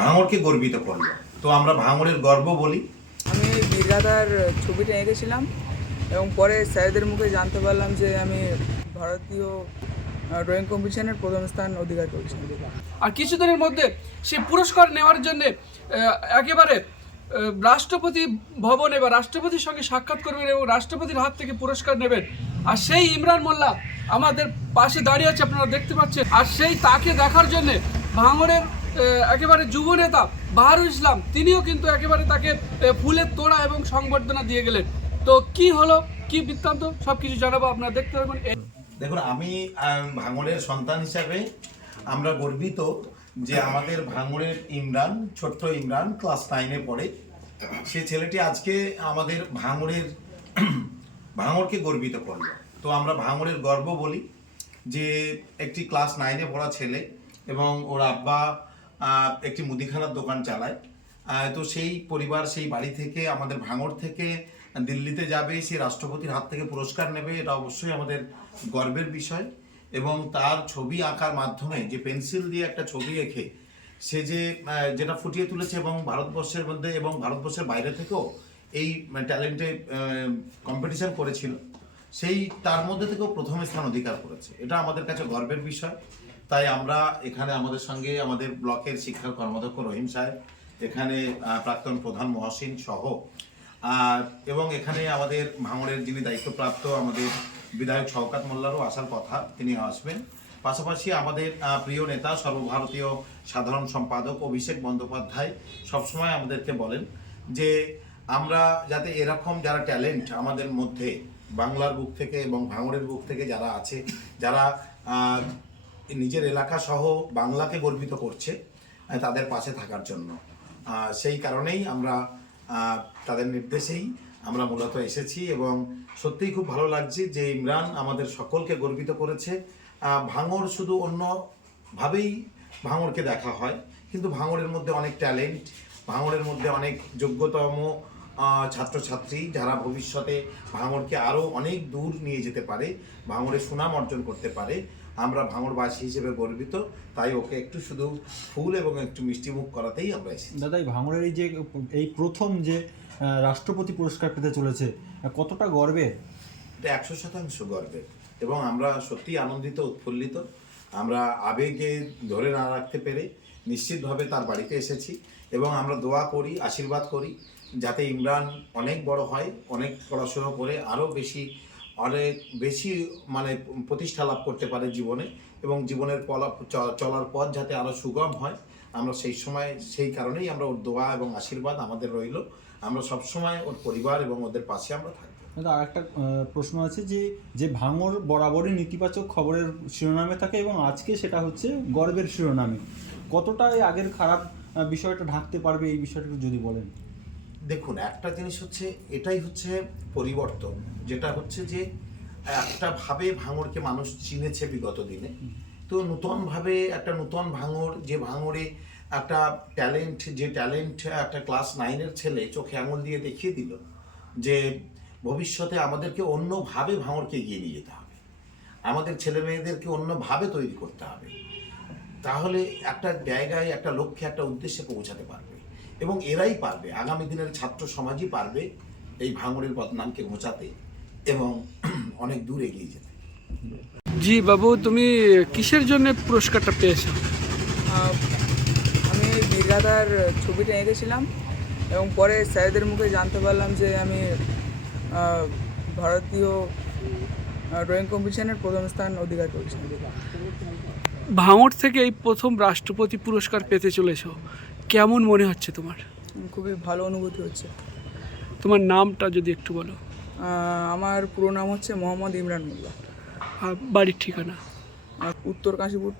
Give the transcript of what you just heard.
ভাঙড়কে গর্বিত করলো। তো আমরা ভাঙড়ের গর্ব বলি। আমি বীরগাথার ছবিটা এঁকেছিলাম এবং পরে স্যারদের মুখে জানতে পারলাম যে আমি ভারতীয় ড্রয়িং কম্পিটিশনের প্রথম স্থান অধিকার করেছি। আর কিছুদিনের মধ্যে সে পুরস্কার নেওয়ার জন্যে একেবারে রাষ্ট্রপতি ভবনে বা রাষ্ট্রপতির সঙ্গে সাক্ষাৎ করবেন এবং রাষ্ট্রপতির হাত থেকে পুরস্কার নেবেন। আর সেই ইমরান মোল্লা আমাদের পাশে দাঁড়িয়ে আছে, আপনারা দেখতে পাচ্ছেন। আর সেই তাকে দেখার জন্যে ভাঙড়ের একেবারে যুব নেতা বাহারুল ইসলাম তিনিও কিন্তু একেবারে তাকে ফুলের তোড়া এবং সংবর্ধনা দিয়ে গেলেন। তো কি হলো, কি বৃত্তান্ত, সব কিছু জানাবো, আপনারা দেখতে পারবেন। দেখুন, আমি ভাঙড়ের সন্তান হিসাবে আমরা গর্বিত যে আমাদের ভাঙড়ের ইমরান, ছোট্ট ইমরান, ক্লাস 9-এ পড়ে। সে ছেলেটি আজকে আমাদের ভাঙড়কে গর্বিত করলো। তো আমরা ভাঙড়ের গর্ব বলি যে একটি ক্লাস 9-এ পড়া ছেলে এবং ওর আব্বা একটি মুদিখানার দোকান চালায়। তো সেই পরিবার, সেই বাড়ি থেকে আমাদের ভাঙড় থেকে দিল্লিতে যাবে, সে রাষ্ট্রপতির হাত থেকে পুরস্কার নেবে, এটা অবশ্যই আমাদের গর্বের বিষয়। এবং তার ছবি আঁকার মাধ্যমে, যে পেন্সিল দিয়ে একটা ছবি এঁকে সে যেটা ফুটিয়ে তুলেছে, এবং ভারতবর্ষের মধ্যে এবং ভারতবর্ষের বাইরে থেকেও এই ট্যালেন্টে কম্পিটিশন করেছিল, সেই তার মধ্যে থেকেও প্রথম স্থান অধিকার করেছে। এটা আমাদের কাছে গর্বের বিষয়। তাই আমরা এখানে আমাদের সঙ্গে আমাদের ব্লকের শিক্ষা কর্মাধ্যক্ষ রহিম সাহেব, এখানে প্রাক্তন প্রধান মহসিন সহ, এবং এখানে আমাদের ভাঙড়ের যিনি দায়িত্বপ্রাপ্ত আমাদের বিধায়ক শওকত মোল্লারও আসার কথা, তিনি আসবেন। পাশাপাশি আমাদের প্রিয় নেতা, সর্বভারতীয় সাধারণ সম্পাদক অভিষেক বন্দ্যোপাধ্যায় সবসময় আমাদেরকে বলেন যে আমরা যাতে এরকম যারা ট্যালেন্ট আমাদের মধ্যে বাংলার বুক থেকে এবং ভাঙড়ের বুক থেকে যারা আছে, যারা নিজের এলাকা সহ বাংলাকে গর্বিত করছে, তাদের পাশে থাকার জন্য। সেই কারণেই আমরা তাদের নির্দেশেই আমরা মূলত এসেছি এবং সত্যিই খুব ভালো লাগছে যে ইমরান আমাদের সকলকে গর্বিত করেছে। ভাঙড় শুধু অন্যভাবেই ভাঙড়কে দেখা হয়, কিন্তু ভাঙড়ের মধ্যে অনেক ট্যালেন্ট, ভাঙড়ের মধ্যে অনেক যোগ্যতম ছাত্রছাত্রী যারা ভবিষ্যতে ভাঙড়কে আরও অনেক দূর নিয়ে যেতে পারে, ভাঙড়ের সুনাম অর্জন করতে পারে। আমরা ভাঙড়বাসী হিসেবে গর্বিত, তাই ওকে একটু শুধু ফুল এবং একটু মিষ্টি মুখ করাতেই আমরা এসেছি। দাদা, ভাঙড়ের এই প্রথম যে রাষ্ট্রপতি পুরস্কার পেতে চলেছে, কতটা গর্বের? এটা 100% গর্বের এবং আমরা সত্যি আনন্দিত, উৎফুল্লিত। আমরা আবেগে ধরে না রাখতে পেরে নিশ্চিতভাবে তার বাড়িতে এসেছি এবং আমরা দোয়া করি, আশীর্বাদ করি যাতে ইমরান অনেক বড় হয়, অনেক পড়াশোনা করে আরও অনেক বেশি মানে প্রতিষ্ঠা লাভ করতে পারে জীবনে, এবং জীবনের চলার পথ যাতে আরও সুগম হয়। আমরা সেই কারণেই আমরা ওর দোয়া এবং আশীর্বাদ আমাদের রইল। আমরা সবসময় ওর পরিবার এবং ওদের পাশে আমরা থাকবো। দাদা, আর একটা প্রশ্ন আছে যে ভাঙড় বরাবরই নেতিবাচক খবরের শিরোনামে থাকে এবং আজকে সেটা হচ্ছে গর্বের শিরোনামে, কতটা এই আগের খারাপ বিষয়টা ঢাকতে পারবে, এই বিষয়টা যদি বলেন। দেখুন, একটা জিনিস হচ্ছে, এটাই হচ্ছে পরিবর্তন, যেটা হচ্ছে যে একটা ভাবে ভাঙড়কে মানুষ চিনেছে বিগত দিনে। তো নূতনভাবে একটা নূতন ভাঙড়, যে ভাঙড়ে একটা ট্যালেন্ট একটা ক্লাস 9-এর ছেলে চোখে আঙুল দিয়ে দেখিয়ে দিল যে ভবিষ্যতে আমাদেরকে অন্যভাবে ভাঙড়কে এগিয়ে নিয়ে যেতে হবে, আমাদের ছেলে মেয়েদেরকে অন্যভাবে তৈরি করতে হবে, তাহলে একটা জায়গায়, একটা লক্ষ্যে, একটা উদ্দেশ্যে পৌঁছাতে পারবে এবং এরাই পারবে, আগামী দিনের ছাত্র সমাজই পারবে এই ভাঙড়ের বদনামকে ঘোচাতে এবং অনেক দূর এগিয়ে যেতে। জি বাবু, তুমি কিসের জন্য পুরস্কারটা পেয়েছো? আমি বীরগাথার ছবিটা এঁকেছিলাম এবং পরে স্যারদের মুখে জানতে পারলাম যে আমি ভারতীয় ড্রয়িং কম্পিটিশনের প্রথম স্থান অধিকার করেছি। ভাঙড় থেকে এই প্রথম রাষ্ট্রপতি পুরস্কার পেতে চলেছো, কেমন মনে হচ্ছে তোমার? খুবই ভালো অনুভূতি হচ্ছে। তোমার নামটা যদি একটু বলো। আমার পুরো নাম হচ্ছে মোহাম্মদ ইমরান মোল্লা। বাড়ির ঠিকানা? উত্তর কাশীপুর।